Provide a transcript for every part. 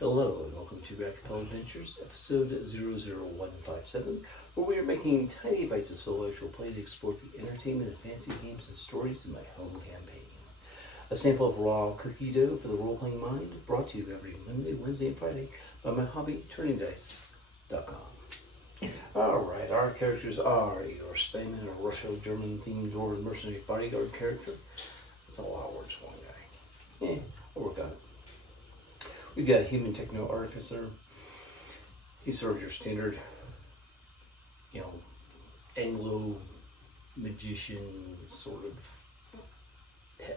Hello and welcome to Acapella Adventures, episode 00157, where we are making tiny bites of solo actual play to explore the entertainment and fantasy games and stories in my home campaign. A sample of raw cookie dough for the role-playing mind, brought to you every Monday, Wednesday, and Friday by my hobby, turningdice.com. Alright, our characters are Igor Steinmann, a Russo-German themed Dwarven Mercenary Bodyguard character. That's a lot of words for one guy. I'll work on it. We've got a human Techno-Artificer. He's sort of your standard, Anglo magician, sort of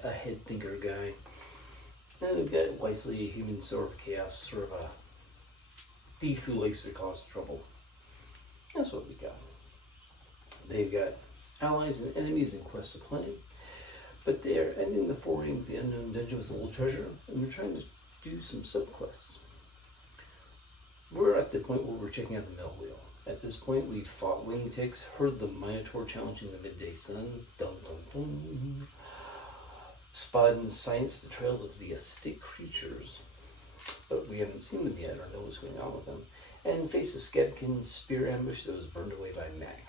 a head thinker guy. And we've got Wyseley, a human sort of chaos, sort of a thief who likes to cause trouble. That's what we got. They've got allies and enemies in quests aplenty, but they're ending the foray into the unknown dungeon with a little treasure, and they're trying to do some subquests. We're at the point where we're checking out the mill wheel. At this point, we've fought wing ticks, heard the Minotaur challenging the midday sun, dun dun dun, spotted and scienced the trail of the acidic creatures, but we haven't seen them yet or know what's going on with them, and faced a Skepkin spear ambush that was burned away by Mac.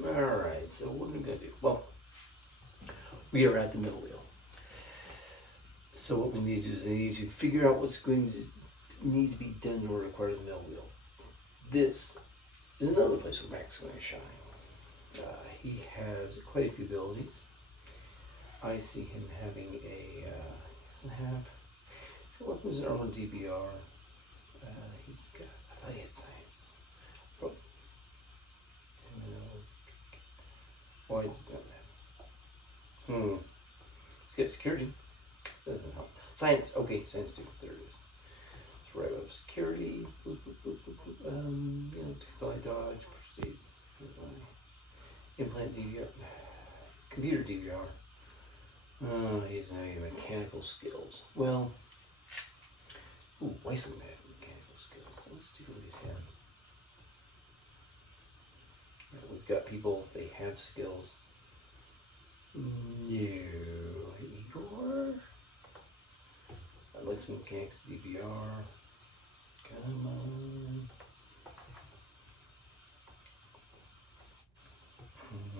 Alright, so what are we going to do? Well, we are at the mill wheel. So what we need to do is we need to figure out what's going to need to be done in order to acquire the mill wheel. This is another place where Mac's going to shine. He has quite a few abilities. I see him having he weapons and armor DBR. He's got, I thought he had science. Oh. Why does that matter? He's got security. Doesn't help. Science. Okay, science 2. There it is. It's right above security. Boop, boop, boop, boop, boop. Tactile dodge, proceed. Implant DVR. Computer DVR. He's not even mechanical skills. Well, Wyseley may have mechanical skills. Let's take a look at him. We've got people, they have skills. No. Igor? I'd like some mechanics DBR. Come on.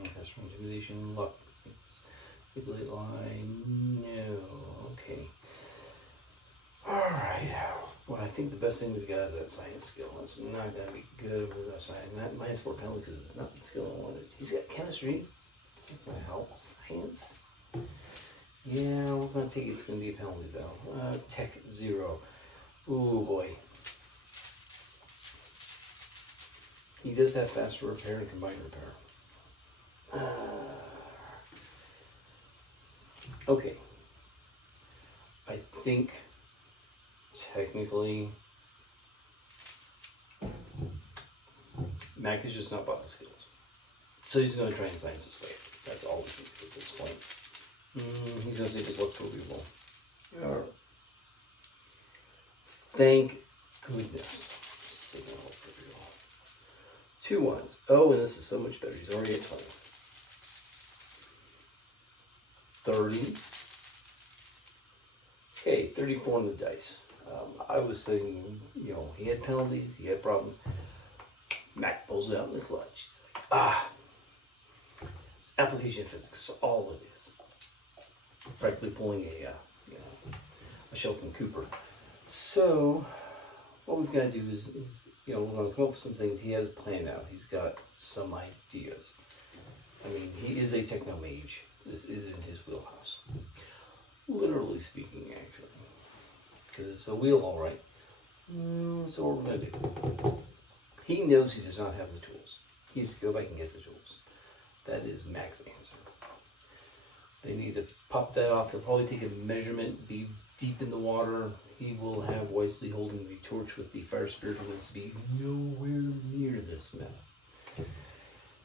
Customer intimidation, luck. Manipulate line. No. Okay. Alright. Well, I think the best thing we've got is that science skill. It's not going to be good with us. Not minus 4 penalty because it's not the skill I wanted. He's got chemistry. It's not going to help. Science. Yeah, we're going to take it. It's going to be a penalty though. Tech 0. Ooh boy. He does have faster repair and combined repair. Okay. I think technically Mac has just not bought the skills. So he's going to try and science his way. That's all we can do at this point. He's going to say this looks reviewable. Alright. Thank goodness. 2 ones. Oh, and this is so much better. He's already at 20. 30. Okay, 34 on the dice. I was saying, he had penalties, he had problems. Mac pulls it out in the clutch. He's like, it's application physics. That's all it is. Practically pulling a Sheldon Cooper. So, what we've got to do is we're going to come up with some things. He has planned out. He's got some ideas. I mean, he is a techno mage. This is in his wheelhouse. Literally speaking, actually. Because it's a wheel, all right. So what we're going to do. He knows he does not have the tools. He needs to go back and get the tools. That is Mac's answer. They need to pop that off. He'll probably take a measurement, be deep in the water. He will have Wyesley holding the torch with the fire spirit who wants to be nowhere near this mess.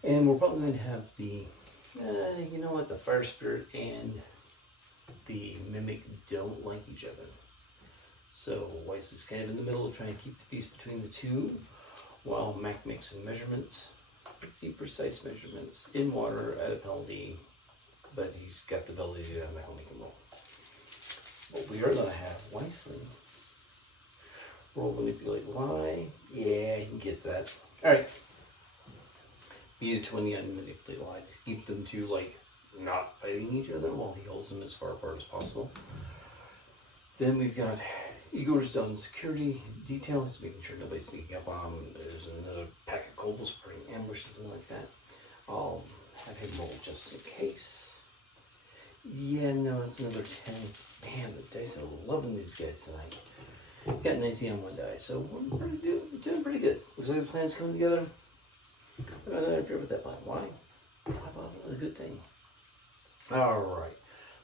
And we're probably going to have the, the fire spirit and the mimic don't like each other. So Wyesley's kind of in the middle, trying to keep the peace between the two, while Mac makes some measurements, pretty precise measurements, in water at a penalty, but he's got the ability to do that by helping him roll. But we are going to have Wyesley Roll manipulate lie. Yeah, he gets that. Alright. You need a 20 on manipulate lie to keep them to like not fighting each other while he holds them as far apart as possible. Then we've got Igor's done security details, making sure nobody's sneaking up on him. There's another pack of kobolds putting ambush, something like that. I'll have him roll just in case. Yeah, no, it's another 10. Man, the dice are loving these guys tonight. Got 19 on one die, so we're doing pretty good. Looks like the plan's coming together. I'm not going to interfere with that plan. Why? How about a good thing? Alright,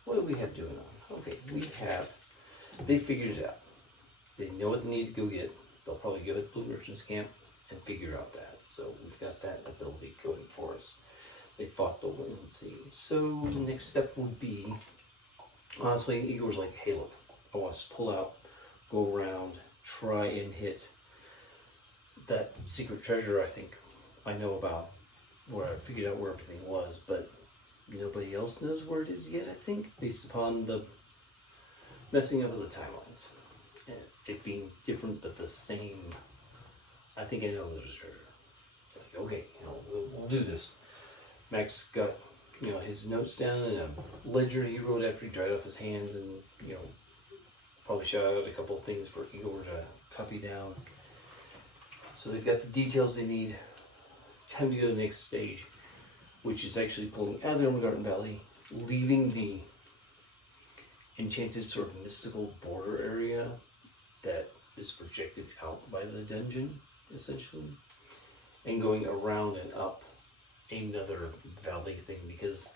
what do we have doing on? Okay, they figured it out. They know what they need to go get. They'll probably go to the Blue Merchant's camp and figure out that. So we've got that ability going for us. They fought the win. Let's see. So the next step would be, honestly, Igor's like, hey look, I want us to pull out, go around, try and hit that secret treasure I know about, where I figured out where everything was, but nobody else knows where it is yet, I think, based upon the messing up of the timelines. And it being different but the same. I think I know there's a treasure. It's like, okay, we'll do this. Max got, his notes down in a ledger he wrote after he dried off his hands and, probably shot out a couple of things for Igor to copy down. So they've got the details they need. Time to go to the next stage, which is actually pulling out of the Garden Valley, leaving the enchanted sort of mystical border area that is projected out by the dungeon, essentially, and going around and up another valley thing, because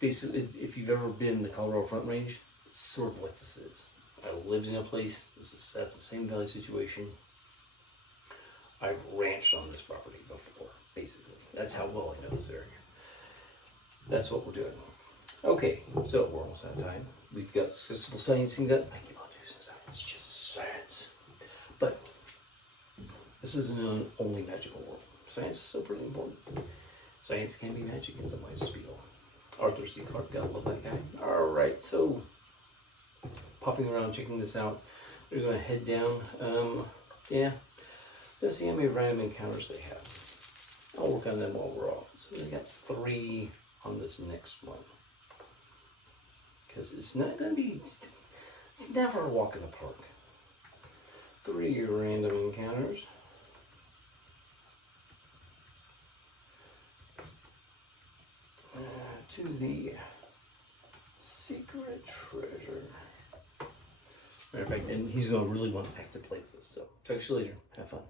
basically, if you've ever been in the Colorado Front Range, it's sort of like this is. I lived in a place, this is at the same valley situation. I've ranched on this property before, basically. That's how well I know this area. That's what we're doing. Okay, so we're almost out of time. We've got successful sciencing done. I keep on using science, it's just science. But this isn't an only magical world. Science is so pretty important. Science can be magic in some ways, Spiegel. Arthur C. Clarke, gotta love that guy. Alright, so popping around, checking this out. We're gonna head down. Let's see how many random encounters they have. I'll work on them while we're off. So we got 3 on this next one. Because it's not going to be, it's never a walk in the park. 3 random encounters. To the secret treasure. Matter of fact, and he's going to really want to play this. So, talk to you later. Have fun.